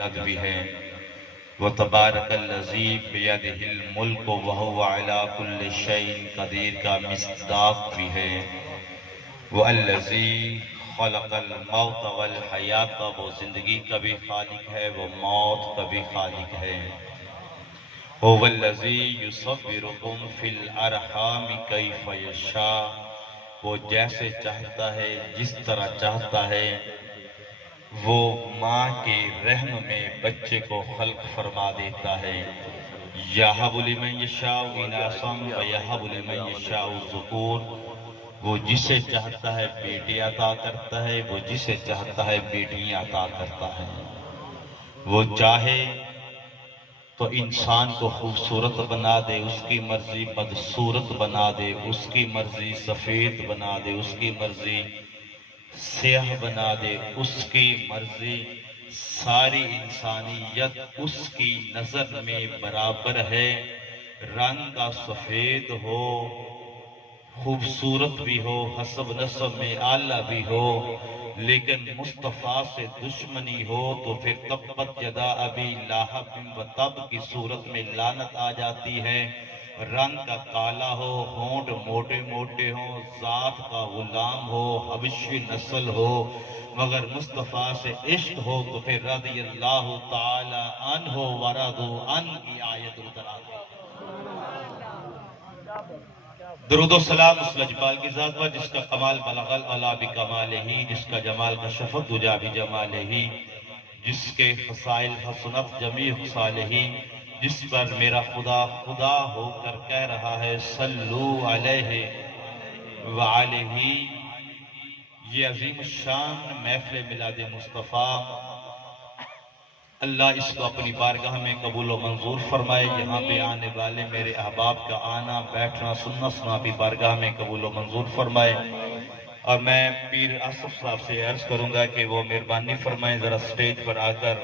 لد بھی ہے۔ وَتَبَارَكَ الَّذِي بِيَدِهِ الْمُلْكُ وَهُوَ عَلَى كُلِّ شَيْءٍ قدیر کا مصداق بھی ہے۔ وَالَّذِي خَلَقَ الْمَوْتَ وَالْحَيَاةَ، وہ زندگی کا بھی خالق ہے، وہ موت کا بھی خالق ہے۔ هُوَ الَّذِي يُصَوِّرُكُمْ فِي الْأَرْحَامِ كَيْفَ يَشَاءُ، وہ جیسے چاہتا ہے جس طرح چاہتا ہے وہ ماں کے رحم میں بچے کو خلق فرما دیتا ہے۔ یَہَبُ لِمَن یَشَاءُ إِنَاثًا وَیَہَبُ لِمَن یَشَاءُ الذُّکُورَ، وہ جسے چاہتا ہے بیٹی عطا کرتا ہے، وہ جسے چاہتا ہے بیٹیاں عطا کرتا ہے۔ وہ چاہے تو انسان کو خوبصورت بنا دے، اس کی مرضی بدصورت بنا دے، اس کی مرضی سفید بنا دے، اس کی مرضی سیاہ بنا دے، اس کی مرضی۔ ساری انسانیت اس کی نظر میں برابر ہے، رنگ کا سفید ہو، خوبصورت بھی ہو، حسب نسب میں اعلیٰ بھی ہو، لیکن مصطفیٰ سے دشمنی ہو تو پھر تبت یدا ابی لہب وتب کی صورت میں لعنت آ جاتی ہے۔ رنگ کا کالا ہو، ہونٹ موٹے موٹے ہوں، ذات کا غلام ہو، حبشی نسل ہو، مگر مصطفیٰ سے عشق ہو تو پھر رضی اللہ تعالی عنہ ورضوا عنہ کی آیت اتر آتی ہے۔ درود و سلام اس لجپال کی ذات پر جس کا کمال بلغ العلا بکمالہ، جس کا جمال کشفت دجا بجمالہ، جس کے خصائل حسنت جمیع خصالہ، جس پر میرا خدا خدا ہو کر کہہ رہا ہے صلو علیہ وآلہ۔ یہ عظیم الشان محفل میلاد مصطفیٰ، اللہ اس کو اپنی بارگاہ میں قبول و منظور فرمائے۔ یہاں پہ آنے والے میرے احباب کا آنا بیٹھنا سننا سنا بھی بارگاہ میں قبول و منظور فرمائے۔ اور میں پیر آصف صاحب سے عرض کروں گا کہ وہ مہربانی فرمائیں، ذرا سٹیج پر آ کر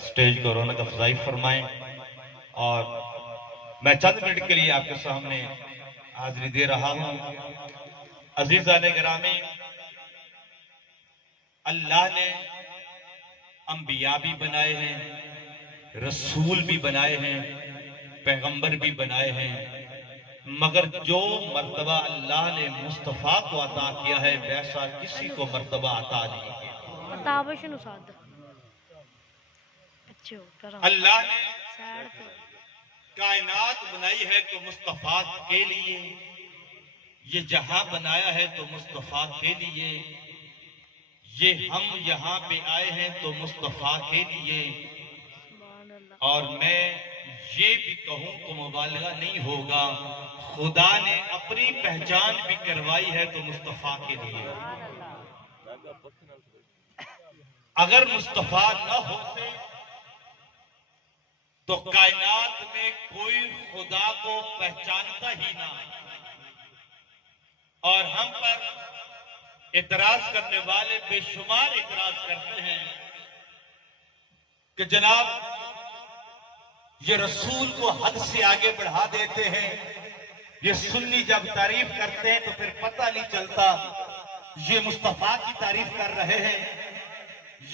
سٹیج کو رونق افزائی فرمائیں۔ اور میں چند منٹ کے لیے آپ کے سامنے حاضری دے رہا ہوں۔ عزیزان گرامی، اللہ نے انبیاء بھی بنائے ہیں، رسول بھی بنائے ہیں، پیغمبر بھی بنائے ہیں، مگر جو مرتبہ اللہ نے مصطفیٰ کو عطا کیا ہے ویسا کسی کو مرتبہ عطا نہیں کیا۔ اللہ نے کائنات بنائی ہے تو مصطفیٰ کے لیے، یہ جہاں بنایا ہے تو مصطفیٰ کے لیے، یہ ہم یہاں پہ آئے ہیں تو مصطفیٰ کے لیے۔ اور میں یہ بھی کہوں تو مبالغہ نہیں ہوگا، خدا نے اپنی پہچان بھی کروائی ہے تو مصطفیٰ کے لیے۔ اگر مصطفیٰ نہ ہوتے تو کائنات میں کوئی خدا کو پہچانتا ہی نہ۔ اور ہم پر اعتراض کرنے والے بے شمار اعتراض کرتے ہیں کہ جناب یہ رسول کو حد سے آگے بڑھا دیتے ہیں، یہ سنی جب تعریف کرتے ہیں تو پھر پتہ نہیں چلتا یہ مصطفیٰ کی تعریف کر رہے ہیں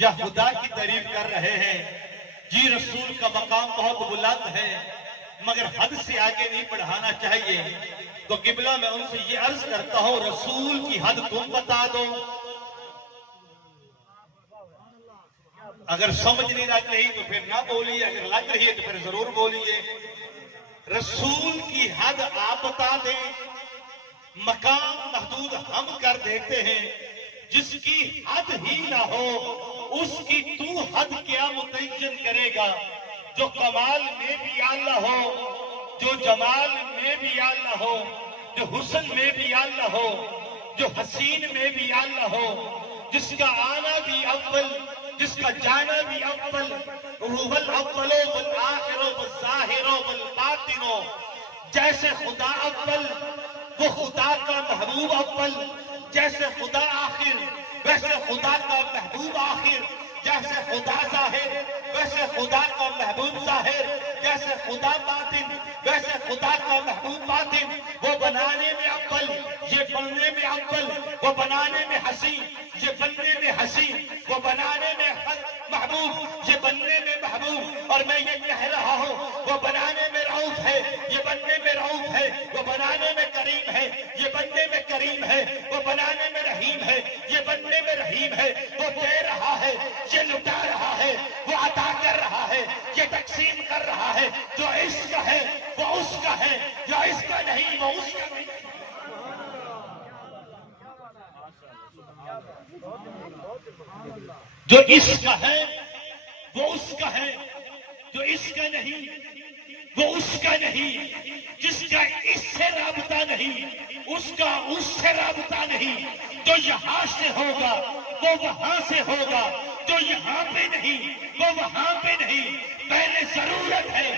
یا خدا کی تعریف کر رہے ہیں۔ جی رسول کا مقام بہت بلند ہے مگر حد سے آگے نہیں بڑھانا چاہیے۔ تو قبلہ میں ان سے یہ عرض کرتا ہوں رسول کی حد تم بتا دو۔ اگر سمجھ نہیں لگ رہی تو پھر نہ بولیے، اگر لگ رہی ہے تو پھر ضرور بولیے۔ رسول کی حد آپ بتا دیں، مقام محدود ہم کر دیتے ہیں۔ جس کی حد ہی نہ ہو اس کی تو حد کیا متعین کرے گا؟ جو کمال میں بھی اعلیٰ ہو، جو جمال میں بھی اعلیٰ ہو، جو حسن میں بھی اعلیٰ ہو، جو حسین میں بھی اعلیٰ ہو، جس کا آنا بھی اول، جس کا جانا بھی اول، هو الاول والآخر والظاہر والباطن، جیسے خدا اول وہ خدا کا محبوب اول، جیسے خدا آخر ویسے خدا کا محبوب آخر، جیسے خدا ظاہر ویسے خدا کا محبوب ظاہر، جیسے خدا باطن ویسے خدا کا محبوب باطن۔ وہ بنانے میں اول، یہ بننے میں اول، وہ بنانے میں حسین، یہ بننے میں حسین، وہ بنانے میں محبوب، یہ بننے میں اور میں یہ کہہ رہا ہوں وہ بنانے میں رؤوف ہے، یہ بننے میں رؤوف ہے، وہ بنانے میں کریم ہے، یہ بننے میں کریم ہے، وہ بنانے میں رحیم ہے، یہ بننے میں رحیم ہے، وہ دے رہا ہے، یہ لٹا رہا ہے، وہ عطا کر رہا ہے، یہ تقسیم کر رہا ہے، جو اس کا ہے وہ اس کا ہے، جو اس کا نہیں وہ اس کا نہیں۔ جو اس کا ہے وہ اس کا ہے، جو اس کا نہیں وہ اس کا نہیں، جس کا اس سے رابطہ نہیں اس کا اس سے رابطہ نہیں، جو یہاں سے ہوگا وہ وہاں سے ہوگا، جو یہاں پہ نہیں وہ وہاں پہ نہیں، پہلے ضرورت ہے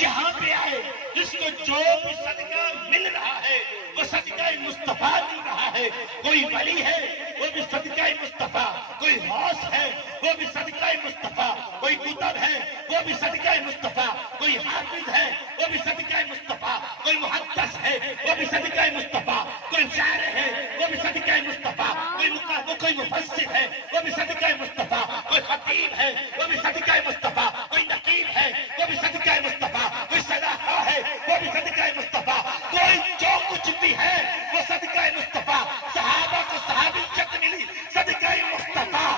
یہاں پہ آئے، جس کو جو بھی صدقہ مل رہا ہے وہ صدقہ مصطفیٰ مل رہا ہے، کوئی ولی ہے وہ بھی صدقہ مصطفیٰ، کوئی غوث ہے وہ بھی صدقہ مصطفیٰ، کوئی کتب ہے وہ بھی صدقہ مصطفیٰ، کوئی حافظ ہے وہ بھی صدقہ مصطفیٰ، کوئی محدث ہے وہ بھی صدقہ مصطفیٰ، کوئی شاعر ہے وہ بھی صدقہ مصطفیٰ، کوئی مفسر ہے وہ بھی صدقہ مصطفیٰ، کوئی خطیب ہے وہ بھی صدقہ مصطفیٰ، کوئی نقیب ہے وہ بھی صدقہ مصطفیٰ، کوئی صدقہ ہے وہ بھی صدقہ مصطفیٰ، کوئی جو کچھ بھی ہے وہ صدقہ مصطفیٰ۔ صحابہ کو صحابیت ملی صدقہ مصطفیٰ،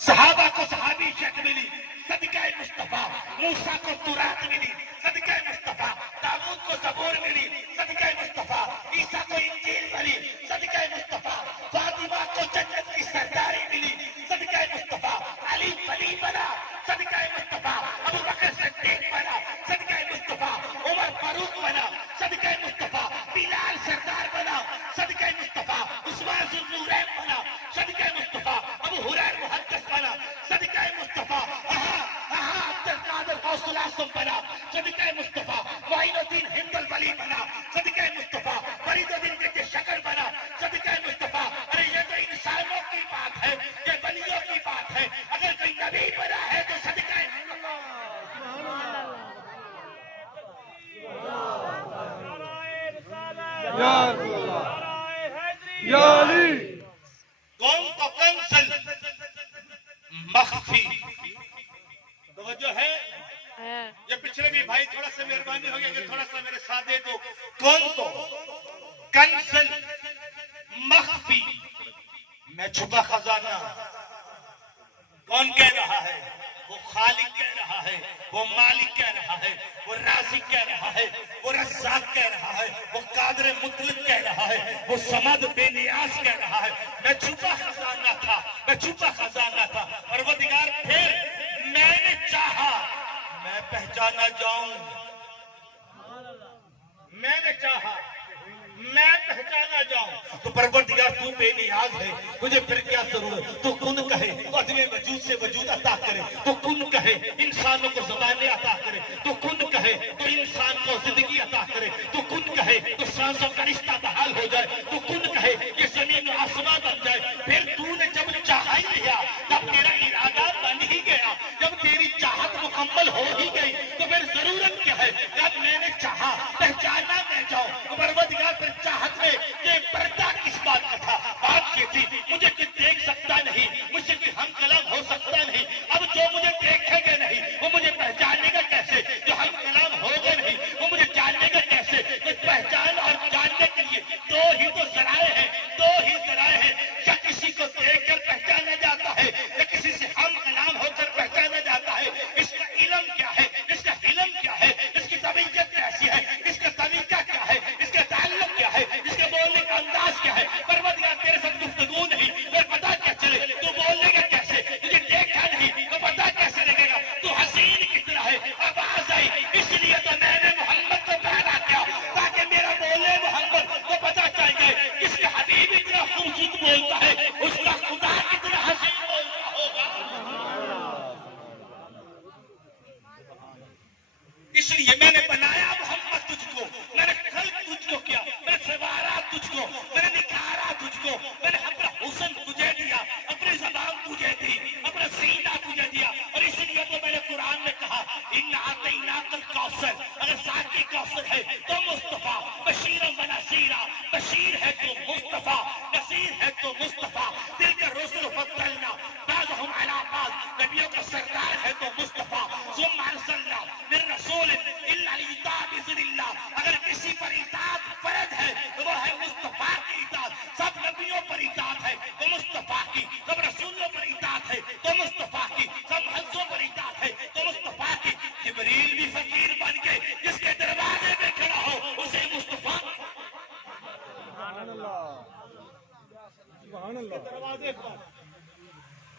صحابہ کو صحابیت ملی صدقہ مصطفیٰ، موسیٰ کو تورات ملی صدقہ مصطفیٰ، داؤد کو زبور ملی صدقہ مصطفیٰ، عیسیٰ کو انجیل ملی صدقہ مصطفیٰ، فاطمہ کو جنت کی سرداری ملی صدقہ مصطفیٰ، علی ولی بنا صدقہ مصطفیٰ، ابو بکر صدیق بنا صدقہ مصطفیٰ، عمر فاروق بنا صدقہ مصطفیٰ، بلال سردار بنا صدقہ مصطفیٰ، عثمان ذو النورین بنا صدقہ مصطفیٰ، ابو ہریرہ محدث بنا صدقہ مصطفیٰ، عبد القادر غوث الاعظم بنا صدقہ مصطفیٰ، معین الدین ہند الولی بنا صدقہ مصطفیٰ، فرید الدین کے شکر بنا صدقہ مصطفیٰ۔ ارے یہ تو انسانوں کی بات ہے، یہ ولیوں کی بات ہے، اگر کوئی نبی بنا ہے تو صدقہ یا علی کون تو کنزل مخفی، توجہ ہے؟ یہ پچھلے بھی بھائی تھوڑا سا مہربانی ہوگی اگر تھوڑا سا میرے ساتھ دے تو، کون تو کنزل مخفی، میں چھپا خزانہ، کون کہہ رہا ہے؟ وہ خالق کہہ رہا ہے، وہ مالک کہہ رہا ہے، وہ رازق کہہ رہا ہے، وہ رزاق کہہ رہا ہے، وہ قادر مطلق کہہ رہا ہے، وہ صمد بے نیاز کہہ رہا ہے، میں چھپا خزانہ تھا، میں چھپا خزانہ تھا، پروردگار پھر میں نے چاہا میں پہچانا جاؤں، میں نے چاہا میں پہچانا جاؤں، تو پروردگار تو بے نیاز ہے، تجھے پھر کیا ضرورت؟ تو کن کہے تو عدم وجود سے وجود عطا کرے، تو کن کہے انسانوں کو زبانیں عطا کرے، تو کن کہے تو انسان کو زندگی عطا کرے، تو کن کہے تو سانسوں کا رشتہ بحال ہو جائے، تو کن کہے یہ زمین و آسمان بن جائے۔ پھر تو نے جب چاہا ہی لیا، جب تیرا ارادہ بن ہی گیا، جب تیری چاہت مکمل ہو ہی گئی، تو پھر ضرورت کیا ہے؟ جب میں نے چاہا پہچانا میں جاؤں، تو پروردگار پھر چاہت میں یہ پردہ کس بات کا تھا؟ بات یہ تھی مجھے کوئی دیکھ سکتا نہیں، مجھ سے کوئی ہم کلام ہو سکتا نہیں، اب جو مجھے دیکھے گا نہیں وہ مجھے پہچانے گا کیسے؟ جو ہم کلام ہو گئے نہیں وہ مجھے جاننے گا کیسے؟ کوئی پہچان اور جاننے کے لیے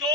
2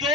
2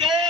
2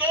2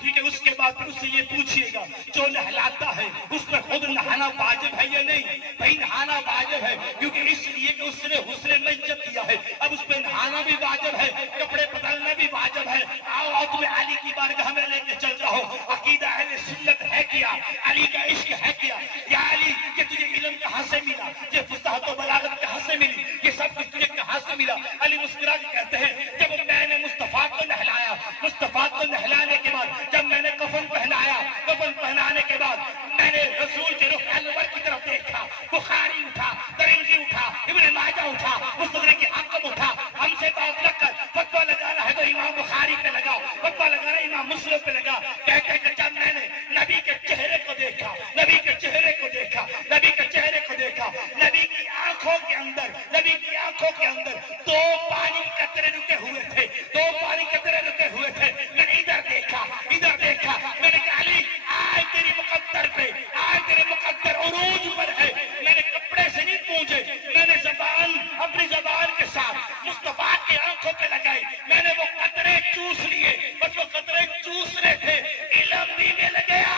ٹھیک ہے، اس کے بعد پھر اس سے یہ پوچھئے گا جو نہلاتا ہے اس پر خود نہانا واجب ہے یا نہیں؟ بھائی نہانا واجب ہے، کیونکہ اس لیے کہ اس نے حسن میت دیا ہے، اب اس پہ نہانا بھی واجب ہے، کپڑے بدلنا بھی واجب ہے۔ آؤ تمہیں علی کی بارگاہ میں لے کے چلتا ہوں۔ عقیدہ اہل سنت ہے کیا؟ علی کا عشق ہے کیا؟ یا علی کہ تجھے علم کہاں سے ملا؟ یہ فصاحت و بلاغت کہاں سے ملی؟ یہ سب کچھ تجھے کہاں سے ملا؟ علی مسکرا کے کہتے ہیں جب میں نے مصطفیٰ کو نہلایا، مصطفیٰ کو نہلانے کے بعد جب میں نے کفن پہنایا، کفن پہنانے کے بعد میں نے رسول کے رخ انور کی طرف دیکھا، بخاری اٹھا، ترمذی اٹھا، ابن ماجہ اٹھا، مستدرک حاکم اٹھا، ہم سے بات لگ کر فتویٰ لگانا ہے تو امام بخاری پہ لگاؤ، فتویٰ لگانا امام مسلم پہ لگا۔ کہتے کہ جب میں نے نبی کے چہرے کو دیکھا، نبی کے چہرے کو دیکھا، نبی کے چہرے کو دیکھا، نبی کی آنکھوں کے اندر، نبی کی آنکھوں کے اندر دو پانی کے قطرے رکے ہوئے تھے، دو پانی کے قطرے رکے ہوئے تھے۔ میں نے ادھر دیکھا، ادھر دیکھا، میں نے کہا علی آج تیری مقدر پہ، آج تیرے مقدر عروج پر ہے۔ میں نے کپڑے سے نہیں پوچھے، میں نے زبان، اپنی زبان کے ساتھ مصطفیٰ کی آنکھوں پہ لگائی، میں نے وہ قطرے چوس لیے، بس وہ قطرے چوسنے تھے، علم بھی مل گیا۔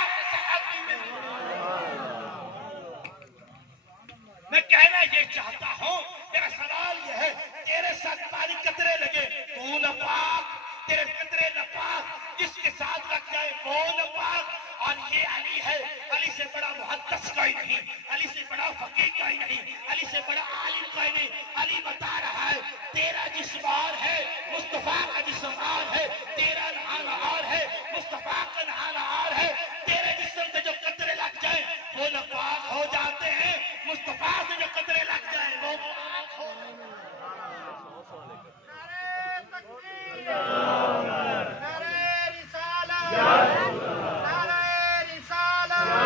میں کہنا یہ چاہتا ہوں، میرا سوال یہ ہے تیرے ساتھ پانی قطرے لگے تو ناپاک، تیرے قطرے ناپاک، جس کے ساتھ لگ جائے وہ ناپاک۔ اور یہ علی ہے، علی سے بڑا محدث کوئی نہیں، علی سے بڑا فقیہ کوئی نہیں، علی سے بڑا عالم کوئی نہیں۔ علی بتا رہا ہے تیرا جسم اور ہے، مصطفیٰ کا جسم اور ہے، تیرا نہانا اور ہے، مصطفیٰ کا نہانا اور ہے۔ تیرے جسم سے جو قطرے لگ جائیں وہ ناپاک ہو جاتے ہیں، مصطفیٰ سے جو قطرے لگ جائیں وہ پاک ہو جاتے ہیں۔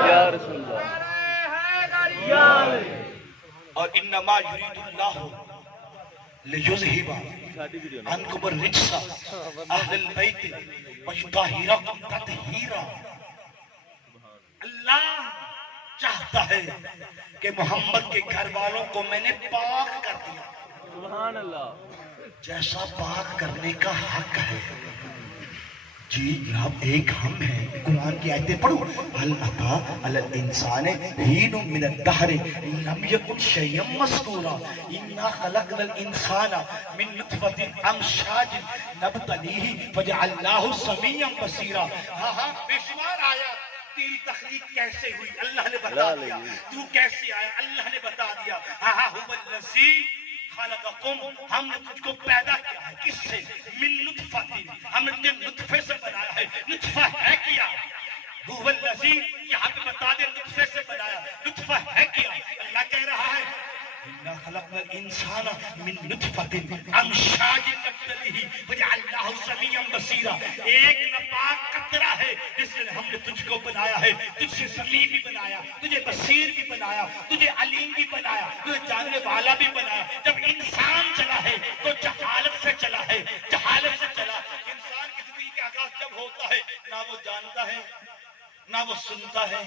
یا رسول اللہ اور انما یرید اللہ لیذہب عنکم الرجس اہل البیت ویطہرکم تطہیرا۔ اللہ چاہتا ہے کہ محمد کے گھر والوں کو میں نے پاک کر دیا، سبحان اللہ، جیسا پاک کرنے کا حق ہے۔ جی جناب ایک ہم ہیں، قرآن کی آیتیں پڑھو، هل أتى على الإنسان حين من الدهر لم يكن شيئا مذكورا إنا خلقنا الإنسان من نطفة أمشاج نبتليه فجعلناه سميعا بصيرا۔ ہاں بے شمار آیات تیری تخلیق کیسے ہوئی اللہ نے بتا دیا، تو کیسے آیا اللہ نے بتا دیا۔ ہاں هو الذی خلقکم، ہم نے تجھ کو پیدا کیا ہے کس سے؟ من نطفہ، ہم نے تجھے نطفے سے بنایا ہے۔ نطفہ ہے کیا؟ هو الذی، یہاں پہ بتا دے نطفے سے بنایا، نطفہ ہے کیا؟ اللہ کہہ رہا ہے اِنَّا خَلَقْنَا الْإِنسَانَ مِن نُطْفَةٍ أَمْشَاجٍ نَبْتَلِيهِ وَجَعَلْنَاهُ سَمِيعًا بَصِيرًا۔ ایک ناپاک قطرہ ہے جس سے ہم نے تجھ کو بنایا ہے، تجھ سے سمیع بھی بنایا، تجھے بصیر بھی بنایا، تجھے علیم بھی بنایا، تجھے جاننے والا بھی بنایا۔ جب انسان چلا ہے تو جہالت سے چلا ہے، جہالت سے چلا۔ انسان کی زندگی کا آغاز جب ہوتا ہے نہ وہ جانتا ہے، نہ وہ سنتا ہے،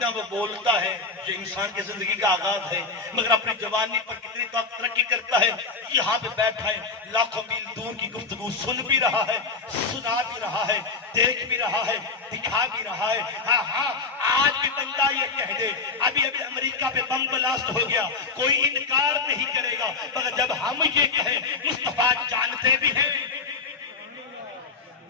نہ وہ بولتا ہے، یہ انسان کی زندگی کا آغاز ہے۔ مگر اپنی جوانی پر کتنی ترقی کرتا ہے، یہاں پہ بیٹھا ہے، لاکھوں میل دور کی گفتگو سن بھی رہا ہے، سنا بھی رہا ہے، دیکھ بھی رہا ہے، دکھا بھی رہا ہے۔ ہاں آج بھی بندہ یہ کہہ دے ابھی امریکہ پہ بم بلاسٹ ہو گیا، کوئی انکار نہیں کرے گا۔ مگر جب ہم یہ کہیں مصطفیٰ جانتے بھی ہیں،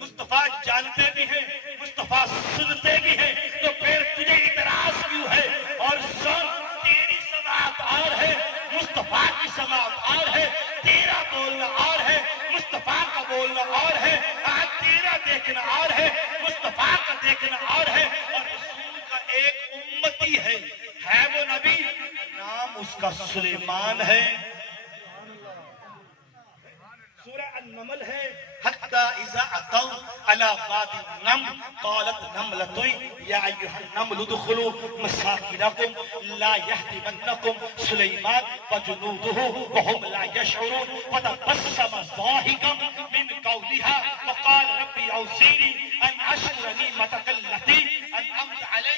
مصطفیٰ جانتے بھی ہیں، مصطفیٰ سنتے بھی ہیں، تو پھر تجھے اعتراض کیوں ہے؟ اور سن، تیری سماعت اور ہے، مصطفیٰ کی سماعت اور ہے، تیرا بولنا اور ہے، مصطفیٰ کا بولنا اور ہے، آج تیرا دیکھنا اور ہے، مصطفیٰ کا دیکھنا اور ہے۔ اور رسول کا ایک امتی ہے وہ نبی، نام اس کا سلیمان ہے۔ سورہ النمل ہے، حتی اذا اتوا علی واد النمل قالت نملۃ یا ایھا النمل ادخلوا مساکنکم لا یحطمنکم سلیمان وجنودہ وهم لا یشعرون فتبسم ضاحکا من قولها وقال رب اوزعنی ان اشکر نعمتک التی انعمت علی۔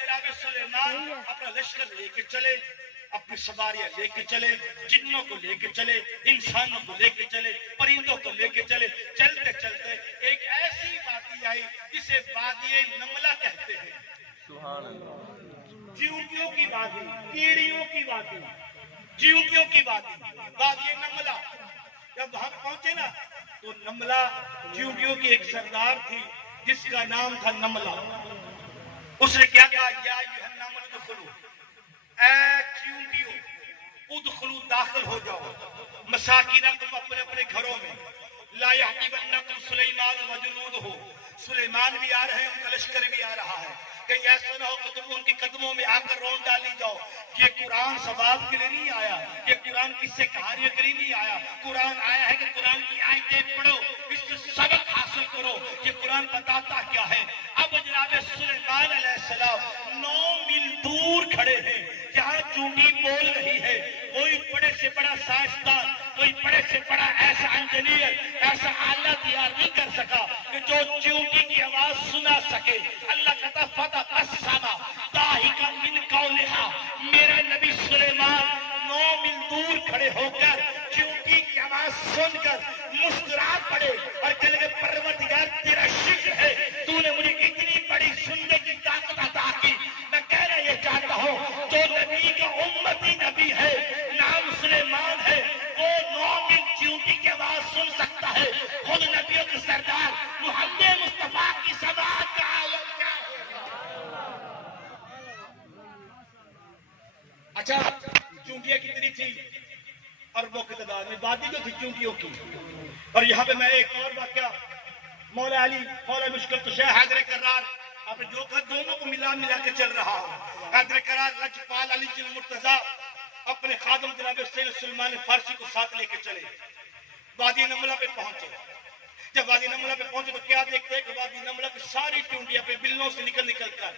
جناب سلیمان اپنا لشکر لے کے چلے، اپنی سواریاں لے کے چلے، جنوں کو لے کے چلے، انسانوں کو لے کے چلے، پرندوں کو لے کے چلے، چلتے چلتے ایک ایسی وادی آئی جسے وادی نملہ کہتے ہیں. سبحان اللہ. چیونٹیوں کی وادی, کیڑیوں کی وادی, چیونٹیوں کی وادی, وادی نملہ. جب وہاں پہنچے نا تو نملہ چیونٹیوں کی ایک سردار تھی جس کا نام تھا نملہ. اس نے کیا کہا, یا ایھا النمل ادخلوا, اے چیونٹیوں ادخلوا داخل ہو جاؤ, مساکینکم اپنے اپنے گھروں میں, لا یحطمنکم سلیمان وجنودہ, سلیمان بھی آ رہے ہیں, ان کا لشکر بھی آ رہا ہے, کہیں ایسا نہ ہو کہ تم ان کے قدموں میں آ کر رون ڈالی جاؤ. یہ قرآن ثواب کے لیے نہیں آیا, یہ قرآن کس سے کہانیوں کے لیے نہیں آیا. قرآن آیا ہے کہ قرآن کی آیتیں پڑھو, اس سے سبق حاصل کرو. یہ قرآن بتاتا کیا ہے. اب جناب سلیمان علیہ السلام 9 میل دور کھڑے ہیں جہاں چونٹی بول رہی ہے. کوئی بڑے سے بڑا سائنسدان, کوئی بڑے سے بڑا ایسا انجینئر, ایسا آلہ تیار نہیں کر سکا کہ جو چونٹی کی آواز سنا سکے. اللہ کہتا فتبسم ضاحکا من قولہا, میرا نبی سلیمان 9 میل دور کھڑے ہو کر چونٹی کی آواز سن کر مسکرا پڑے اور کہنے لگے پروردگار تیرا شکر ہے, تو نے مجھے اتنی بڑی سننے کی طاقت عطا کی. میں کہنا یہ چاہتا ہوں جو نبی کا امتی نبی ہے, نام سلیمان ہے, وہ 9 میل چونٹی کی آواز سن سکتا ہے. خود نبیوں کے سردار محمد مصطفیٰ کی سماعت کا عالم کیا ہے. اچھا چونٹیاں کتنی تھی اربوں کی تعداد میں, وادی جو تھی چونٹیوں کی. اور یہاں پہ میں ایک اور واقعہ, مولا علی, مولا مشکل کشا حیدر کرار, آپ نے جو کہا دونوں کو ملا کے چل رہا ہوں. حیدر کرار لجپال علی المرتضیٰ اپنے خادم جناب سید سلمان فارسی کو ساتھ لے کے چلے, وادی نملہ پہ پہنچے. جب وادی نملہ پہ پہنچے تو کیا دیکھتے ہیں کہ وادی نملہ کی ساری چونٹیاں پہ بلوں سے نکل کر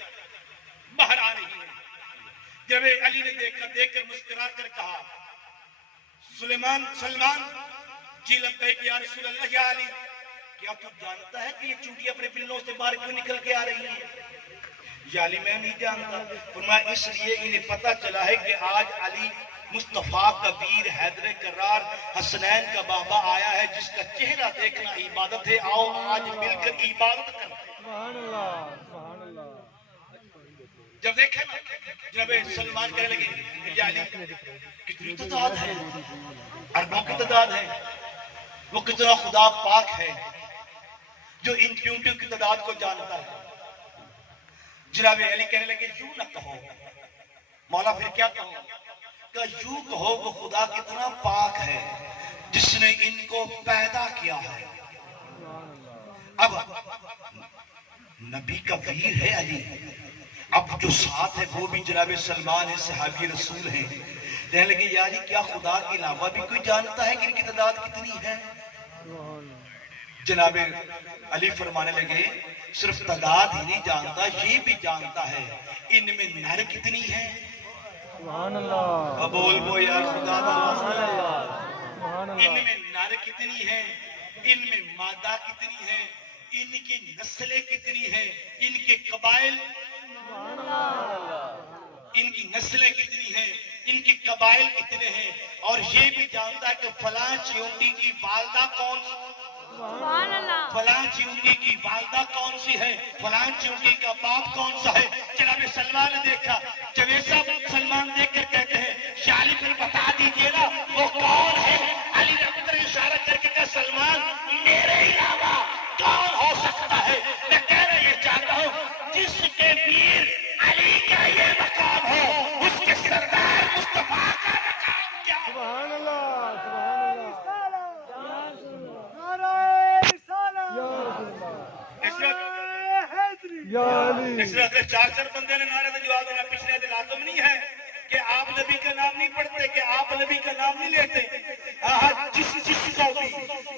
باہر آ رہی ہیں. جب علی نے دیکھ کر مسکرا کر کہا, سلمان جی لبیک یا رسول اللہ, یا علی کیا تو جانتا ہے کہ یہ چونٹیاں اپنے بلوں سے باہر کیوں نکل کے آ رہی ہیں؟ یا علی میں نہیں جانتا. فرمایا اس لیے انہیں پتا چلا ہے کہ آج علی مصطفیٰ کا ویر حیدر کرار حسنین کا بابا آیا ہے جس کا چہرہ دیکھنا عبادت ہے, آؤ آج مل کر عبادت کرتے ہیں. سبحان اللہ, سبحان اللہ. جب دیکھیں نا جناب سلمان کہنے لگے, یا علی کتنی تعداد ہے, اربوں کی تعداد ہے, وہ کتنا خدا پاک ہے جو ان چونٹیوں کی تعداد کو جانتا ہے. جناب علی کہنے لگے یوں نہ کہو. مولا پھر کیا کہو؟ کہ یوں کہو وہ خدا کتنا پاک ہے جس نے ان کو پیدا کیا ہے. اب نبی کا ویر ہے علی, اب جو ساتھ ہے وہ بھی جناب سلمان ہے, صحابی رسول ہیں. کہنے لگے یا علی کیا خدا کے علاوہ بھی کوئی جانتا ہے کہ ان کی تعداد کتنی ہے؟ جناب علی فرمانے لگے صرف تعداد ہی نہیں جانتا, یہ بھی جانتا ہے ان میں نر کتنی ہے. سبحان اللہ. بول بو یار خدا سبحان دا, اللہ. ان میں نر کتنی ہے, ان میں مادہ کتنی ہے, ان کی نسلیں کتنی ہیں, ان کے قبائل, ان کی نسلیں کتنی ہیں, ان کی قبائل کتنے ہیں, اور یہ بھی جانتا ہے کہ فلاں چیونٹی کی والدہ کون سی, فلاں چیونٹی کی والدہ کون سی ہے, فلاں چیونٹی کا باپ کون سا ہے. جناب سلمان نے دیکھا, جب ایسا سلمان دیکھ کر کہتے ہیں یا علی پھر بتا دیجئے نا وہ کون ہے. علی نے اپنے اشارہ کر کے کہا سلمان میرے علاوہ کون ہو سکتا ہے. میں کہنا یہ چاہتا ہوں جس کے ویر علی کا یہ مقام ہو اس کے سردار مصطفیٰ کا مقام کیا ہو. سبحان اللہ, سبحان اللہ. اس طرح 4 بندے نے نعرے کا جواب دینا, پچھلے دن لازم نہیں ہے کہ آپ نبی کا نام نہیں پڑھتے, کہ آپ نبی کا نام نہیں لیتے. جس کو بھی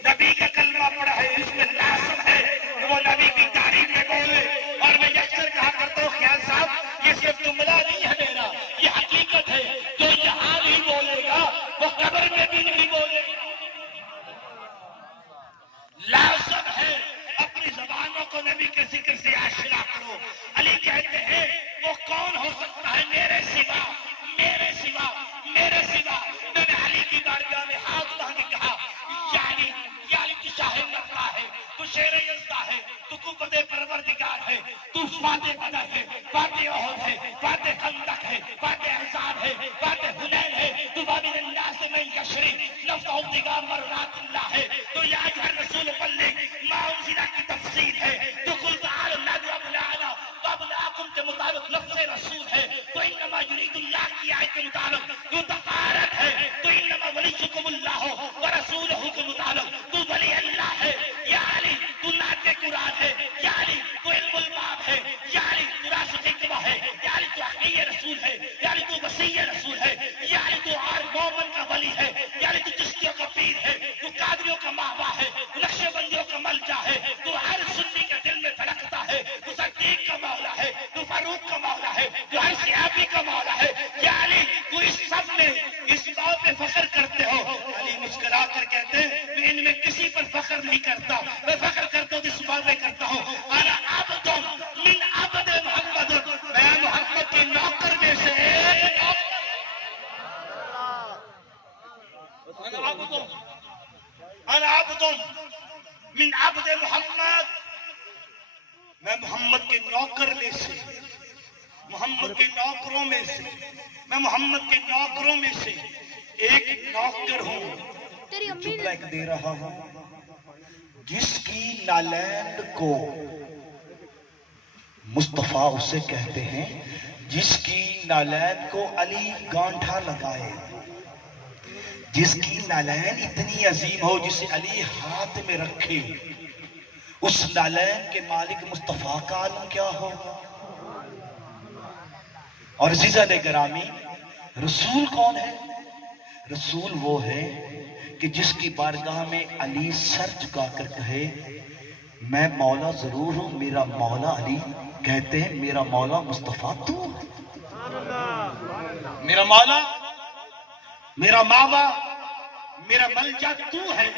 نبی کا کلمہ پڑھا ہے اس میں لازم ہے کہ وہ نبی کی تعریف میں بولے. اور میں یکسر کہا کرتا ہوں خیال صاحب یہ صرف جملہ نہیں ہے میرا, یہ حقیقت ہے. جو یہاں نہیں بولے گا وہ قبر میں بھی نہیں بولے گا. لازم ہے اپنی زبانوں کو نبی کے ذکر سے آشنا کرو. علی کہتے ہیں وہ کون ہو سکتا ہے میرے سوا, میرے سوا, میرے سوا. میں نے علی کی بارگاہ میں ہاتھ باندھ کے کہا یا علی فاتح بدر ہے، فاتح احد ہے، فاتح خندق ہے، فاتح احزاب ہے، فاتح حنین ہے، تو بابل الناس من یشری نفسہ ابتغاء مرضات اللہ ہے، تو یا ایھا الرسول بلغ ما انزل کی تفسیر ہے، تو قل تعالوا ندعو ابناءنا وابناءکم کے مطابق لفظ رسول ہے، تو انما یرید اللہ کی آیت کے مطابق تو تقارت ہے، تو انما ولیکم اللہ ورسولہ کے مطابق تو ولی اللہ ہے، یا علی تو نعت قرآن ہے، یا علی تو علم الباب ہے، یا علی تو راست حکمہ ہے، یا علی تو حقیقی رسول ہے، یا علی تو وسیع رسول ہے، یا علی تو آر مومن کا ولی ہے، یا علی تو چشتیوں کا پیر ہے، تو قادریوں کا ماہوا ہے، تو نقش بندیوں کا ملجا ہے، تو ہر سنی کے دل میں دھڑکتا ہے، تو صدیق کا مولا ہے، تو فاروق کا مولا ہے، تو ہر صحابی کا مولا ہے، یا علی تو اس سب میں اس بات پہ فخر کرتے ہو۔ علی مسکرا کر کہتے ہیں میں ان میں کسی پر فخر نہیں کرتا، میں فخر کرتا ہوں اس بات پہ کرتا ہوں انا عبد من عبد محمد، میں محمد کے نوکر میں سے ایک انا عبد من عبد محمد، میں محمد کے نوکر میں سے، محمد کے نوکروں میں سے، میں محمد کے نوکروں میں سے ایک نوکر ہوں۔ جملہ ایک دے رہا ہوں، جس کی نالین کو مصطفیٰ اسے کہتے ہیں، جس کی نالین کو علی گانٹھا لگائے، جس کی نالین اتنی عظیم ہو جسے علی ہاتھ میں رکھے، اس نالین کے مالک مصطفیٰ کا عالم کیا ہو۔ اور عزیزان گرامی، رسول کون ہے؟ رسول وہ ہے کہ جس کی بارگاہ میں علی سر جھکا کر کہے میں مولا ضرور ہوں، میرا مولا علی، کہتے ہیں میرا مولا مصطفیٰ تو ہے، میرا مولا، میرا ماوا، میرا ملجا تو ہے۔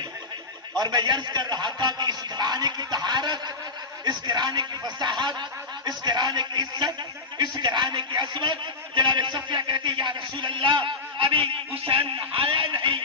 اور میں عرض کر رہا تھا کہ اس گھرانے کی طہارت، اس گھرانے کی فصاحت، اس گھرانے کی عزت، اس گھرانے کی عظمت، جناب صفیہ کہتی یا رسول اللہ ابھی حسین نہایا نہیں،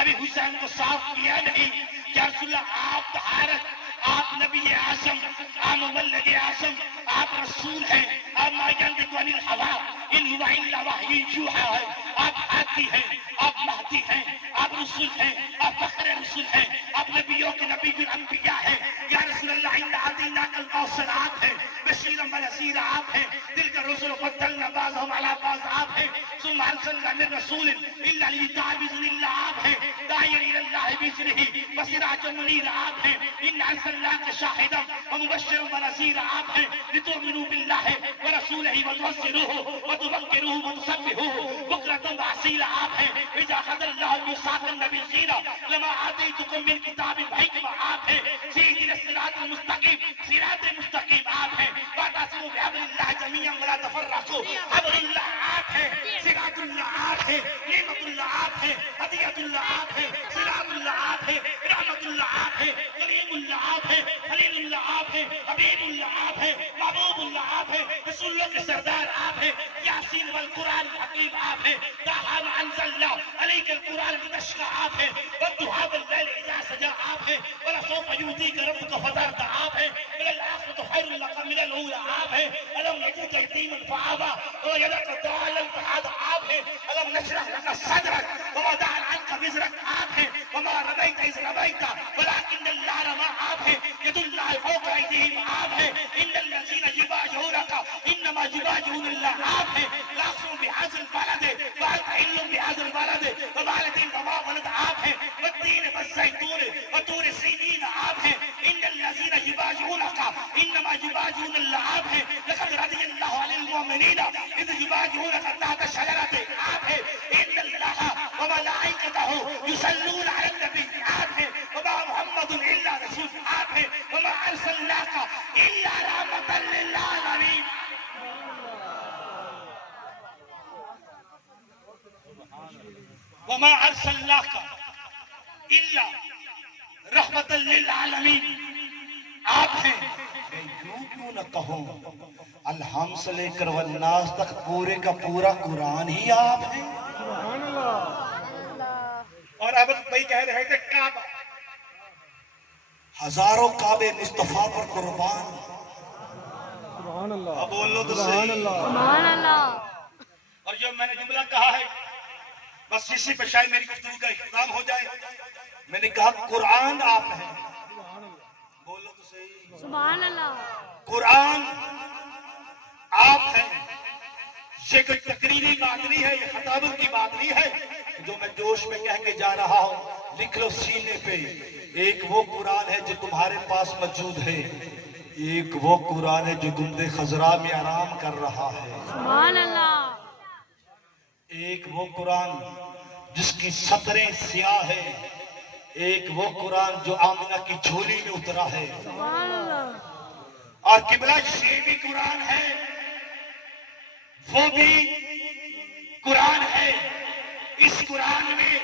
ابھی حسین کو صاف کیا نہیں، یا رسول اللہ آپ طہارت، آپ نبی اعظم، آپ مبلغ اعظم، آپ رسول ہیں، آپ ما ینطق عن الہویٰ ان ہوا الا وحی یوحیٰ ہے، آپ ہادی ہیں، آپ مہدی ہیں، آپ رسول ہیں، آپ فخر رسول ہیں، آپ نبیوں کے نبی الانبیاء ہیں، یا رسول اللہ انا اعطیناک الکوثر آپ ہیں، بشیرا ونذیرا آپ ہیں، تلک الرسل فضلنا بعضهم علی بعض آپ ہیں، ثم ارسلنا من رسول الا لیطاع باذن اللہ آپ ہیں، داعیا الی اللہ باذنہ وسراجا منیرا آپ ہیں، انا ارسلناک شاہدا ومبشرا ونذیرا آپ ہیں، لتؤمنوا باللہ ورسولہ وتوقروہ وتذکروہ وتسبحوہ بکرۃ وأصیلا آپ ہیں، اذا اخذ اللہ میثاق النبیین لما آتیتکم من کتاب وحکمہ آپ ہیں، اهدنا الصراط المستقیم صراط مستقیم آپ ہیں، واعتصموا بحبل اللہ جميعا ولا تفرقوا حبل اللہ آپ ہیں، صراط اللہ آپ ہیں، نعمت اللہ آپ ہیں، ہدیت اللہ آپ ہیں، صراط اللہ آپ ہیں، رحمت اللہ آپ ہیں، کلیم اللہ آپ ہیں، خلیل اللہ آپ ہیں، حبیب اللہ آپ ہیں، محبوب اللہ آپ ہیں، رسولوں کے سردار آپ ہیں، یاسین والقرآن الحکیم آپ ہیں، طٰہٰ ما انزلنا علیک القرآن لتشقیٰ آپ ہیں، والضحیٰ واللیل اذا سجیٰ آپ ہیں، ولسوف یعطیک ربک فترضیٰ آپ ہیں، وللآخرۃ خیر لک من الاولیٰ آپ ہیں، الم یجدک یتیما فآویٰ ووجدک ضالا فہدیٰ آپ ہیں، الم نشرح لک صدرک ووضعنا عنک وزرک آپ ہیں، وما رمیت اذ رمیت ولکن اللہ رمی آپ ہیں، ید اللہ فوق ایدیہم آپ ہیں، ان الذین یبایعونک انما یبایعون اللہ آپ ہیں، لا اقسم بہذا البلد وانت حل بہذا البلد ووالد وما ولد آپ ہیں، والتین والزیتون وطور سینین آپ ہیں، ان الذین یبایعونک انما یبایعون اللہ آپ ہیں، لقد رضی اللہ عن المؤمنین اذ یبایعونک تحت الشجرۃ آپ ہیں، ان اللہ وملائکتہ یصلون علی النبی آپ ہیں، وما محمد الا رسول آپ ہیں، وما ارسلناک الا رحمۃ للعالمین۔ وما ارسلناک الا رحمۃ للعالمین آپ ہیں۔ میں یوں کیوں نہ کہوں الحم سے لے کر والناس تک پورے کا پورا قرآن ہی آپ ہیں۔ سبحان اللہ، اور اب بھائی کہہ رہے تھے کعبہ، ہزاروں کعبے مصطفیٰ پر قربان، اب بول لو تو صحیح۔ سبحان اللہ۔ اور جو میں نے جملہ کہا ہے بس اسی پہ شاید میری گفتگو کا اختتام ہو جائے۔ میں نے کہا قرآن آپ ہیں، بولو تو صحیح، سبحان اللہ۔ قرآن آپ ہیں۔ یہ کوئی تقریری بات نہیں ہے، یہ خطابت کی بات نہیں ہے جو میں جوش میں کہہ کے جا رہا ہوں۔ لکھ لو سینے پہ، ایک وہ قرآن ہے جو تمہارے پاس موجود ہے، ایک وہ قرآن ہے جو گنبد خضرا میں آرام کر رہا ہے، سبحان اللہ۔ ایک وہ قرآن جس کی سطریں سیاہ ہے، ایک وہ قرآن جو آمنہ کی جھولی میں اترا ہے، سبحان اللہ۔ اور قبلہ یہ بھی قرآن ہے، وہ بھی قرآن ہے۔ اس قرآن میں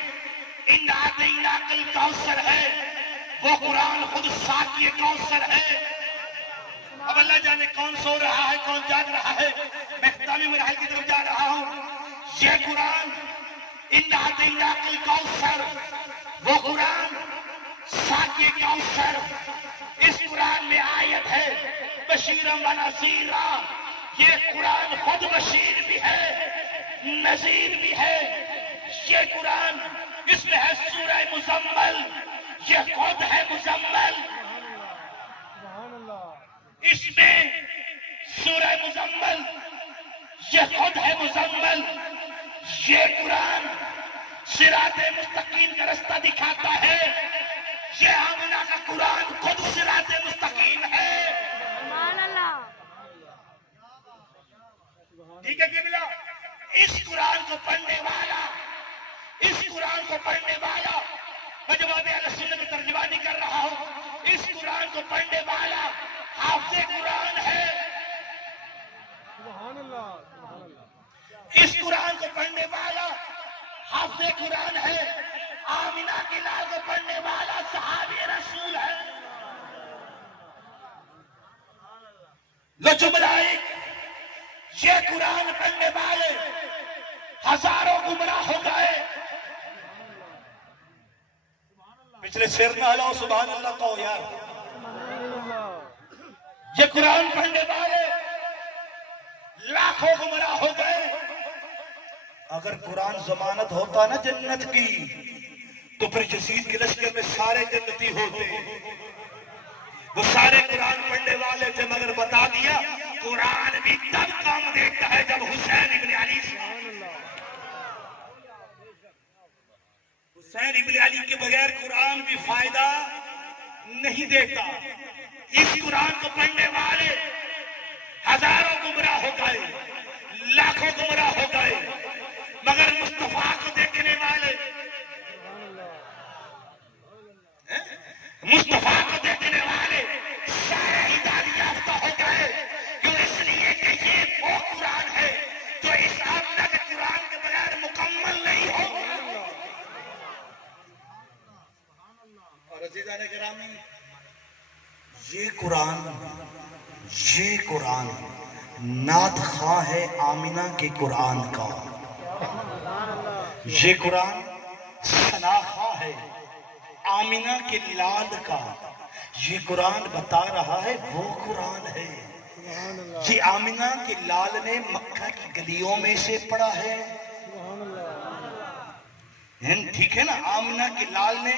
اِنَّا أَعْطَيْنَاكَ الْكَوْثَرَ ہے، وہ قرآن خود ساقی کوثر ہے۔ اب اللہ جانے کون سو رہا ہے کون جاگ رہا ہے، میں اختتامی مراحل کی طرف جا رہا ہوں۔ یہ قرآن اِنَّا أَعْطَيْنَاكَ الْكَوْثَرَ، وہ قرآن ساقی کوثر۔ اس قرآن میں آیت ہے بشیرا و نذیرا، یہ قرآن خود بشیر بھی ہے نذیر بھی ہے۔ یہ قرآن اس میں ہے سورہ مزمل، یہ خود ہے مزمل۔ اس میں سورہ مزمل، یہ خود ہے مزمل۔ یہ قرآن صراط مستقیم کا رستہ دکھاتا ہے، یہ آمنہ کا قرآن خود صراط مستقیم ہے۔ سبحان اللہ۔ ٹھیک ہے قبلہ، اس قرآن کو پڑھنے والا، اس قرآن کو پڑھنے والا، میں جواب اہل سنت میں ترجمانی کر رہا ہوں، اس قرآن کو پڑھنے والا حافظ قرآن ہے۔ اس قرآن کو پڑھنے والا حافظ قرآن ہے۔ آمنہ کے لال کو پڑھنے والا صحابی رسول ہے۔ لچبلائک، یہ قرآن پڑھنے والے ہزاروں گمراہ ہو گئے۔ پچھلے سر نہ ہلاؤ سبحان اللہ کہو یار۔ یہ قرآن پڑھنے والے لاکھوں گمراہ ہو گئے۔ اگر قرآن ضمانت ہوتا نا جنت کی تو پھر یزید کے لشکر میں سارے جنتی ہوتے، وہ سارے قرآن پڑھنے والے تھے، مگر بتا دیا قرآن بھی تب کام دیتا ہے جب حسین ابن علی کے بغیر قرآن بھی فائدہ نہیں دیتا۔ اس قرآن کو پڑھنے والے ہزاروں گمراہ ہو گئے، لاکھوں گمراہ ہو گئے، مگر مصطفیٰ کو دیکھنے والے، مصطفیٰ کو دیکھنے والے سارے ہدایت یافتہ ہو گئے، کیوں؟ اس لیے کہ یہ وہ قرآن ہے جو اس آمنہ کے قرآن کے بغیر مکمل نہیں ہو۔ اور عزیزان گرامی، یہ قرآن نعت خواہ ہے آمنہ کے قرآن کا، یہ قرآن ثنا خواہ ہے آمنہ کے لال کا، یہ قرآن بتا رہا ہے وہ قرآن ہے۔ یہ آمنہ کے لال نے مکہ کی گلیوں میں سے پڑھا ہے، ٹھیک ہے نا، آمنہ کے لال نے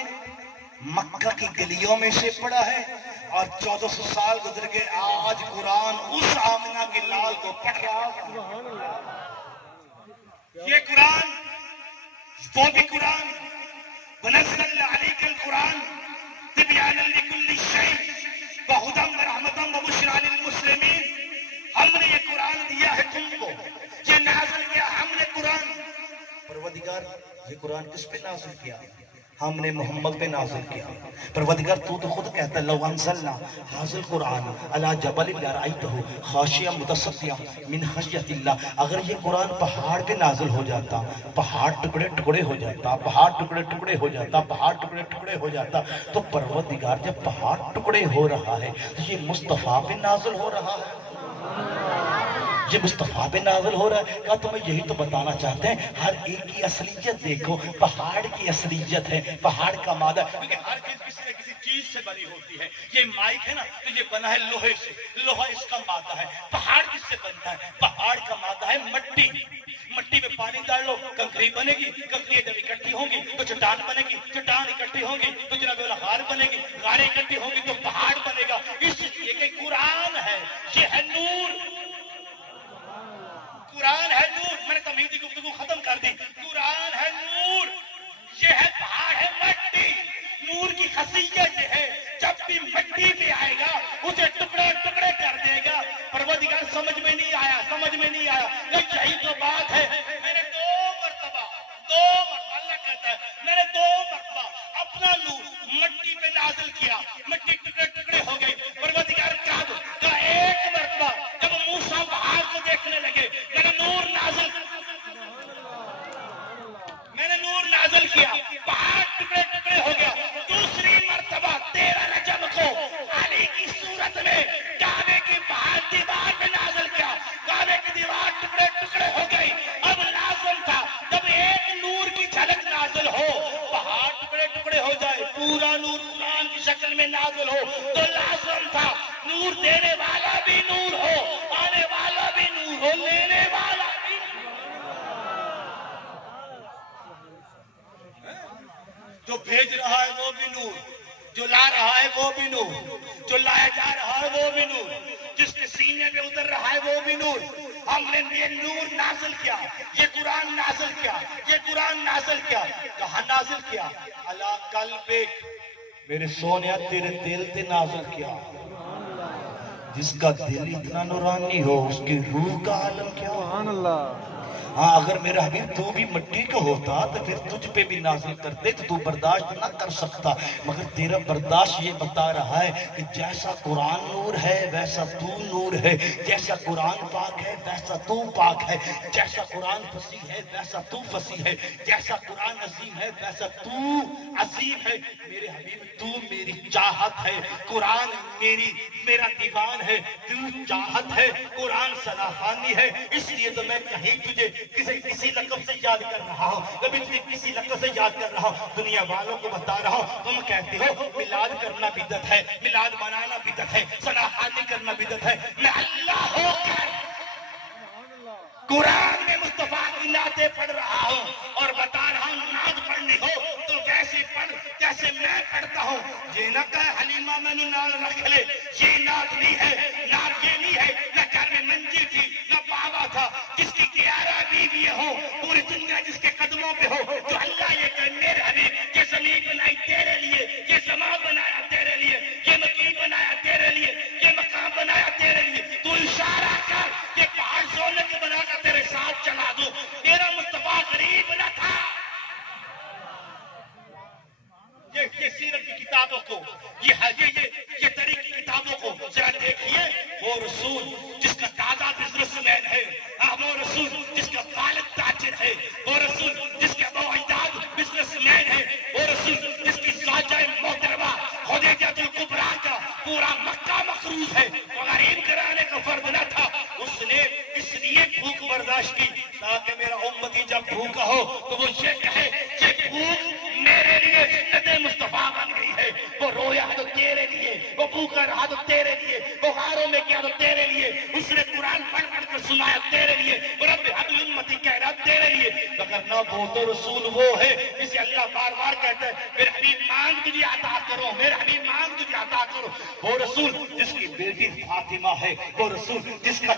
مکہ کی گلیوں میں سے پڑھا ہے، اور 1400 سال گزر گئے، آج قرآن اس آمنہ کے لال کو پڑھ رہا ہے۔ یہ قرآن وہ بھی قرآن، وَنَزَّلْنَا عَلَيْكَ الْقُرْآنَ تِبْيَانًا لِكُلِّ شَيْءٍ وَهُدًى وَرَحْمَةً وَبُشْرَىٰ لِلْمُسْلِمِينَ۔ ہم نے یہ قرآن دیا ہے تم کو، یہ نازل کیا ہم نے قرآن۔ پروردگار یہ قرآن کس پہ نازل کیا؟ ہم نے محمد پہ نازل کیا۔ پروردگار تو خود کہتا ہے لو انزلنا ھذا القرآن علی جبل لرأیتہ خاشعا متصدعا من خشیۃ اللہ، اگر یہ قرآن پہاڑ پہ نازل ہو جاتا، پہاڑ ٹکڑے ٹکڑے ہو جاتا، پہاڑ ٹکڑے ٹکڑے ہو جاتا، پہاڑ ٹکڑے ٹکڑے ہو جاتا، تو پروردگار جب پہاڑ ٹکڑے ہو رہا ہے تو یہ مصطفیٰ پہ نازل ہو رہا ہے، یہ مصطفیٰ پہ نازل ہو رہا ہے. کہا تمہیں یہی تو بتانا چاہتے ہیں, ہر ایک کی اصلیت دیکھو. پہاڑ کی اصلیت ہے, پہاڑ کا مادہ, کیونکہ ہر چیز کسی نہ کسی چیز سے بنی ہوتی ہے. یہ مائک ہے نا تو یہ بنا ہے لوہے سے, لوہا اس کا مادہ ہے. پہاڑ کس سے بنتا ہے؟ پہاڑ کا مادہ ہے مٹی. مٹی میں پانی ڈال لو کنکری بنے گی, کنکری جب اکٹھی ہوں گی تو چٹان بنے گی, چٹان اکٹھی ہوں گی تو جناب غار بنے گی, غاریں اکٹھی ہوں گی تو پہاڑ بنے گا. اس لیے کہ قرآن ہے, یہ ہے نور. قرآن ہے نور. میں نے تمہیدی گفتگو ختم کر دی. قرآن ہے نور, یہ ہے پہاڑ ہے مٹی. نور کی خاصیت یہ ہے جب بھی مٹی پہ آئے گا اسے ٹکڑے ٹکڑے کر دے گا. پروردگار سمجھ میں نہیں آیا, سمجھ میں نہیں آیا. یہی تو بات ہے. میں نے دو مرتبہ اللہ کہتا ہے میں نے 2 مرتبہ اپنا نور مٹی پہ نازل کیا, مٹی ٹکڑے ٹکڑے ہو گئی. پروردگار کا ایک مرتبہ جب موسیٰ پہاڑ کو دیکھنے لگے میں نے نور نازل کیا, پہاڑ ٹکڑے ٹکڑے ہو گیا. دوسری مرتبہ 13 رجب کو علی کی صورت میں کعبے کی پہاڑ دیوار پہ نازل کیا, کعبے کی دیوار ٹکڑے ٹکڑے ہو گئی. اب لازم تھا جب ایک نور کی جھلک نازل ہو, پہاڑ ٹکڑے ٹکڑے ہو جائے, پورا نور قرآن کی شکل میں نازل ہو, تو لازم تھا نور دینے والا بھی نور ہو, آنے والا بھی نور ہو, لینے والا بھی. جو بھیج رہا ہے وہ بھی نور, جو لا رہا ہے وہ بھی نور, جو لایا جا رہا ہے وہ بھی نور, جس کے سینے میں اتر رہا ہے وہ بھی نور. ہم نے یہ نور نازل کیا, یہ قرآن نازل کیا, یہ قرآن نازل کیا. کہاں نازل کیا؟ علی قلبک, میرے سونیا تیرے دل تے نازل کیا. جس کا دل اتنا نورانی ہو اس کی روح کا عالم کیا. سبحان اللہ. ہاں اگر میرا حبیب تو بھی مٹی کا ہوتا تو پھر تجھ پہ بھی نازل کرتے تو برداشت نہ کر سکتا, مگر تیرا برداشت یہ بتا رہا ہے کہ جیسا قرآن نور ہے ویسا تو نور ہے, جیسا قرآن پاک ہے ویسا تو پاک ہے, جیسا قرآن فصیح ہے ویسا تو فصیح ہے, جیسا قرآن عظیم ہے ویسا تو عظیم ہے. میرے حبیب تو میری چاہت ہے, قرآن میرا دیوان ہے, تو چاہت ہے, قرآن سلاخانی ہے. اس لیے تو میں کہیں تجھے کسی لقب سے یاد کر رہا ہوں, کبھی تجھے کسی لقب سے یاد کر رہا ہوں. دنیا والوں کو بتا رہا ہوں, تم کہتے ہو میلاد کرنا بدعت ہے, میلاد منانا بدعت ہے, سلاخانی کرنا بدعت ہے. میں اللہ ہو کر قرآن میں مصطفیٰ کی نعتیں پڑھ رہا ہوں اور بتا رہا ہوں نعت پڑھنی ہو تو ویسے پڑھ جیسے میں پڑھتا ہوں. یہ نہ کہ حلیمہ میں نے نال رکھ لے, یہ نعت نہیں ہے. نعت یہ نہیں ہے نہ گھر میں منجی تھی نہ بابا تھا, جس کی 11 بیوی ہو, پوری دنیا جس کے قدموں پہ ہو, جو اللہ یہ کہ میرے حبیب یہ زمین بنائی تیرے لیے, یہ زمان بنایا تیرے لیے, یہ مکین بنایا تیرے لیے, یہ مقام بنایا تیرے لیے. تو اشارہ کر کہ پہاڑ سونے کے بنا کر تیرے ساتھ چلا دوں. میرا مصطفیٰ غریب نہ تھا. یہ سیرت کی کتابوں کو, یہ طریق کی کتابوں کو ذرا دیکھیے. وہ رسول جس کا دادا بزنس مین ہے, وہ رسول جس کا والد تاجر ہے, وہ رسول جس کے ابو اجداد بزنس مین ہے, وہ رسول جس کی زوجہ محترمہ خدیجہ الکبریٰ کا پورا مکہ مقروض ہے, وہ غریب گھرانے کا فرد نہ تھا. اس نے اس لیے بھوک برداشت کی تاکہ میرا امتی جب بھوکا ہو تو وہ یہ کہے یہ بھوک میرے لیے سنت مصطفیٰ بن گئی ہے. وہ رویا تو تیرے لیے, وہ بھوکا رہا تو تیرے لیے, وہ غاروں میں کیا تو تیرے لیے, اس نے قرآن پڑھ پڑھ کر سنایا تیرے لیے, وہ رب حبل امتی کہہ رہا تیرے لیے. وگرنہ وہ تو رسول وہ ہے جسے اللہ بار بار کہتا ہے میرے حبیب مانگ تجھے عطا کرو, میرے حبیب مانگ تجھے عطا کرو. وہ رسول جس کی بیٹی فاطمہ ہے, وہ رسول جس کا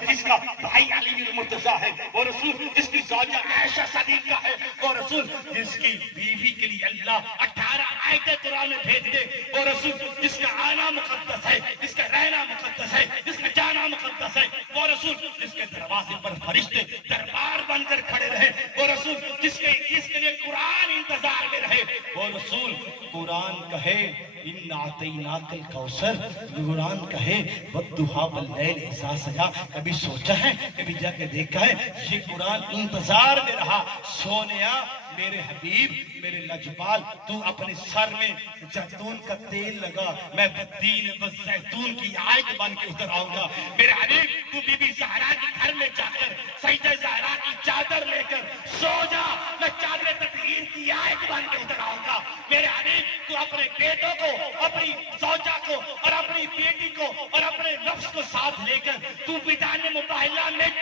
بھائی علی المرتضیٰ ہے, وہ رسول جس کی زوجہ عائشہ صدیقہ ہے, وہ رسول جس کی بیوی کے لیے اللہ 18 آیتیں قرآن میں بھیج دے, وہ رسول جس کا آنا مقدس ہے, جس کا رہنا مقدس ہے, جس کا جانا مقدس ہے, وہ رسول جس کے دروازے پر فرشتے دربار بن کر کھڑے رہے, وہ رسول جس کے لیے قرآن انتظار میں رہے, وہ رسول قرآن کہے ان اعطیناک الکوثر, قرآن کہے والضحیٰ واللیل اذا سجا. کبھی سوچا ہے, کبھی جا کے دیکھا ہے, یہ قرآن انتظار میں رہا. سونیا میرے حبیب میرے لجپال, تو اپنے سر میں زیتون کا تیل لگا, میں والتین والزیتون کی آیت بن کے اتر آؤں گا. میرے حبیب تو بی بی زہرا کے گھر میں جا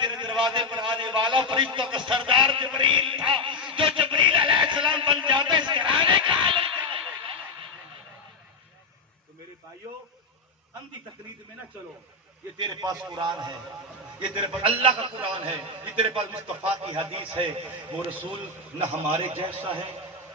تیرے دروازے پر آنے والا فرشتوں کا سردار جبریل تھا، جو جبریل علیہ السلام بن جاتا اس گھرانے کا عالم کیا ہوگا؟ تو میرے بھائیوں اندھی تقریر میں نہ چلو، یہ تیرے پاس قرآن ہے، یہ تیرے پاس اللہ کا قرآن ہے، یہ تیرے پاس مصطفیٰ کی حدیث ہے۔ وہ رسول نہ ہمارے جیسا ہے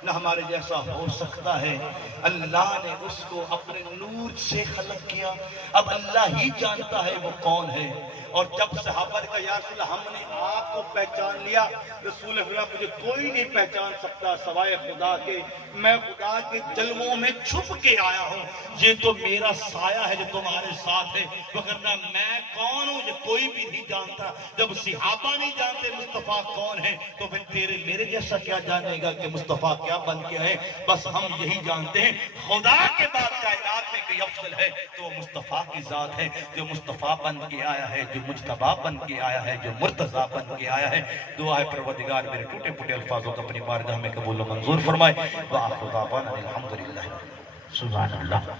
نہ ہمارے جیسا ہو سکتا ہے، اللہ نے اس کو اپنے نور سے خلق کیا، اب اللہ ہی جانتا ہے وہ کون ہے۔ اور جب صحابہ نے کہا یا رسول اللہ ہم نے آپ کو پہچان لیا، رسول اللہ مجھے کوئی نہیں پہچان سکتا سوائے خدا کے، میں خدا کے جلووں میں چھپ کے آیا ہوں، یہ تو میرا سایہ ہے جو تمہارے ساتھ ہے، وگرنہ میں کون ہوں یہ کوئی بھی نہیں جانتا۔ جب صحابہ نہیں جانتے مصطفیٰ کون ہے تو پھر تیرے میرے جیسا کیا جانے گا کہ مصطفیٰ کیا بن کے ہے؟ بس ہم یہی جانتے ہیں خدا کے بعد کائنات میں کوئی افضل ہے تو وہ مصطفیٰ کی ذات ہے، جو مصطفیٰ بن کے آیا ہے، جو مجتبیٰ بن کے آیا ہے، جو مرتضیٰ بن کے آیا ہے۔ دعا ہے پروردگار میرے ٹوٹے پھوٹے الفاظوں کو اپنی بارگاہ میں قبول و منظور فرمائے۔ وآخر دعوانا الحمدللہ۔ سبحان اللہ۔